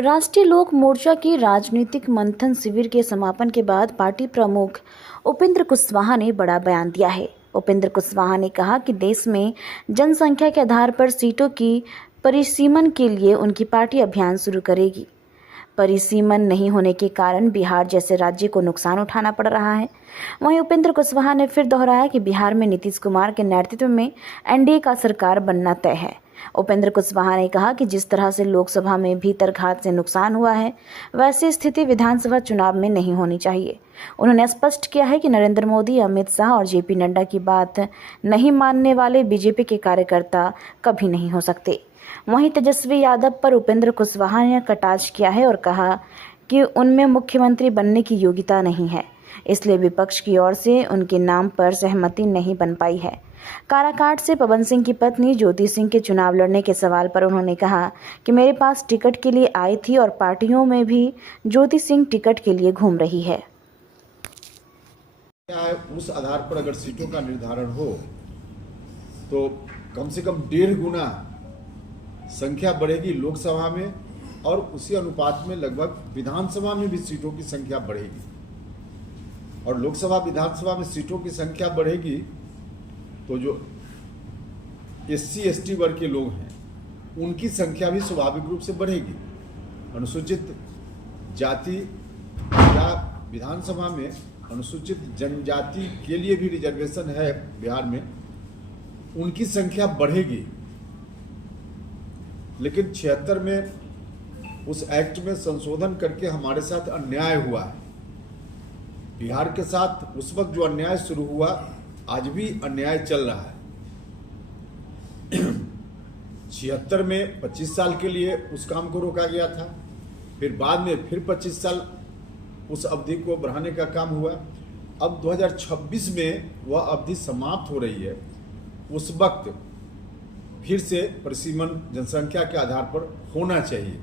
राष्ट्रीय लोक मोर्चा की राजनीतिक मंथन शिविर के समापन के बाद पार्टी प्रमुख उपेंद्र कुशवाहा ने बड़ा बयान दिया है। उपेंद्र कुशवाहा ने कहा कि देश में जनसंख्या के आधार पर सीटों की परिसीमन के लिए उनकी पार्टी अभियान शुरू करेगी। परिसीमन नहीं होने के कारण बिहार जैसे राज्य को नुकसान उठाना पड़ रहा है। वहीं उपेंद्र कुशवाहा ने फिर दोहराया कि बिहार में नीतीश कुमार के नेतृत्व में एनडीए का सरकार बनना तय है। उपेंद्र कुशवाहा ने कहा कि जिस तरह से लोकसभा में भीतरघात से नुकसान हुआ है, वैसी स्थिति विधानसभा चुनाव में नहीं होनी चाहिए। उन्होंने स्पष्ट किया है कि नरेंद्र मोदी, अमित शाह और जेपी नड्डा की बात नहीं मानने वाले बीजेपी के कार्यकर्ता कभी नहीं हो सकते। वहीं तेजस्वी यादव पर उपेंद्र कुशवाहा ने कटाक्ष किया है और कहा कि उनमें मुख्यमंत्री बनने की योग्यता नहीं है, इसलिए विपक्ष की ओर से उनके नाम पर सहमति नहीं बन पाई है। काराकाट से पवन सिंह की पत्नी ज्योति सिंह के चुनाव लड़ने के सवाल पर उन्होंने कहा कि मेरे पास टिकट के लिए आई थी और पार्टियों में भी ज्योति सिंह टिकट के लिए घूम रही है। उस आधार पर अगर सीटों का निर्धारण हो तो कम से कम 1.5 गुना संख्या बढ़ेगी लोकसभा में और उसी अनुपात में लगभग विधानसभा में भी सीटों की संख्या बढ़ेगी। और लोकसभा विधानसभा में सीटों की संख्या बढ़ेगी तो जो एससी एसटी वर्ग के लोग हैं उनकी संख्या भी स्वाभाविक रूप से बढ़ेगी। अनुसूचित जाति या विधानसभा में अनुसूचित जनजाति के लिए भी रिजर्वेशन है बिहार में, उनकी संख्या बढ़ेगी। लेकिन 76 में उस एक्ट में संशोधन करके हमारे साथ अन्याय हुआ है। बिहार के साथ उस वक्त जो अन्याय शुरू हुआ, आज भी अन्याय चल रहा है। 76 में 25 साल के लिए उस काम को रोका गया था, फिर बाद में फिर 25 साल उस अवधि को बढ़ाने का काम हुआ। अब 2026 में वह अवधि समाप्त हो रही है। उस वक्त फिर से परिसीमन जनसंख्या के आधार पर होना चाहिए।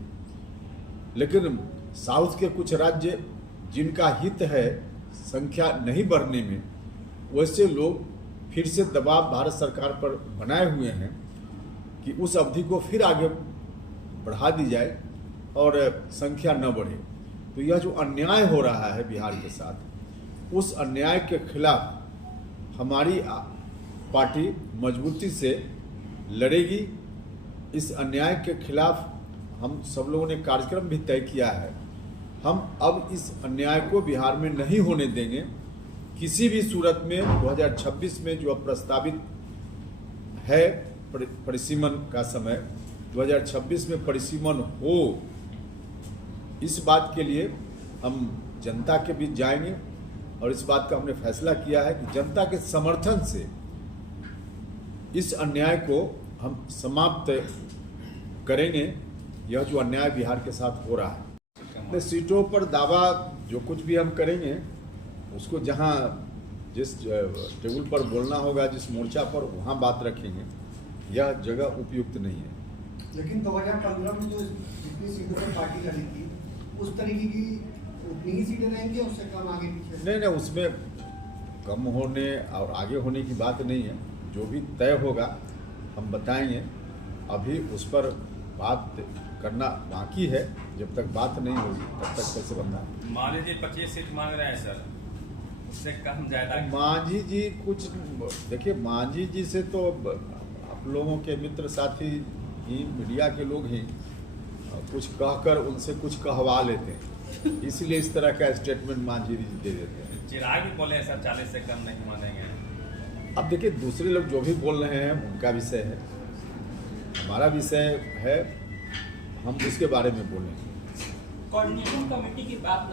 लेकिन साउथ के कुछ राज्य जिनका हित है संख्या नहीं बढ़ने में, वैसे लोग फिर से दबाव भारत सरकार पर बनाए हुए हैं कि उस अवधि को फिर आगे बढ़ा दी जाए और संख्या न बढ़े। तो यह जो अन्याय हो रहा है बिहार के साथ, उस अन्याय के खिलाफ हमारी पार्टी मजबूती से लड़ेगी। इस अन्याय के खिलाफ हम सब लोगों ने कार्यक्रम भी तय किया है। हम अब इस अन्याय को बिहार में नहीं होने देंगे। किसी भी सूरत में 2026 में जो प्रस्तावित है परिसीमन का समय, 2026 में परिसीमन हो, इस बात के लिए हम जनता के बीच जाएंगे और इस बात का हमने फैसला किया है कि जनता के समर्थन से इस अन्याय को हम समाप्त करेंगे। यह जो अन्याय बिहार के साथ हो रहा है, सीटों पर दावा जो कुछ भी हम करेंगे उसको जहां जिस टेबल पर बोलना होगा, जिस मोर्चा पर, वहां बात रखेंगे। यह जगह उपयुक्त नहीं है। लेकिन 2015 में जो जितनी सीटों पर पार्टी लड़ी थी उस तरीके की उतनी ही सीटें रहेंगी, उससे कम आगे पीछे? नहीं, उसमें कम होने और आगे होने की बात नहीं है। जो भी तय होगा हम बताएंगे। अभी उस पर बात करना बाकी है। जब तक बात नहीं होगी तब तक कैसे बनना है। मान लीजिए 25 सीट मांग रहे हैं सर, उससे कम ज्यादा। मांझी जी कुछ देखिए, मांझी जी से तो आप लोगों के मित्र साथी ही, मीडिया के लोग ही कुछ कहकर उनसे कुछ कहवा लेते हैं, इसलिए इस तरह का स्टेटमेंट मांझी जी दे देते हैं। चिराग भी बोले सर 40 से कम नहीं मानेंगे। अब देखिए, दूसरे लोग जो भी बोल रहे हैं उनका विषय है, हमारा विषय है, हम उसके बारे में बोलेंगे। कोऑर्डिनेशन कमेटी की बात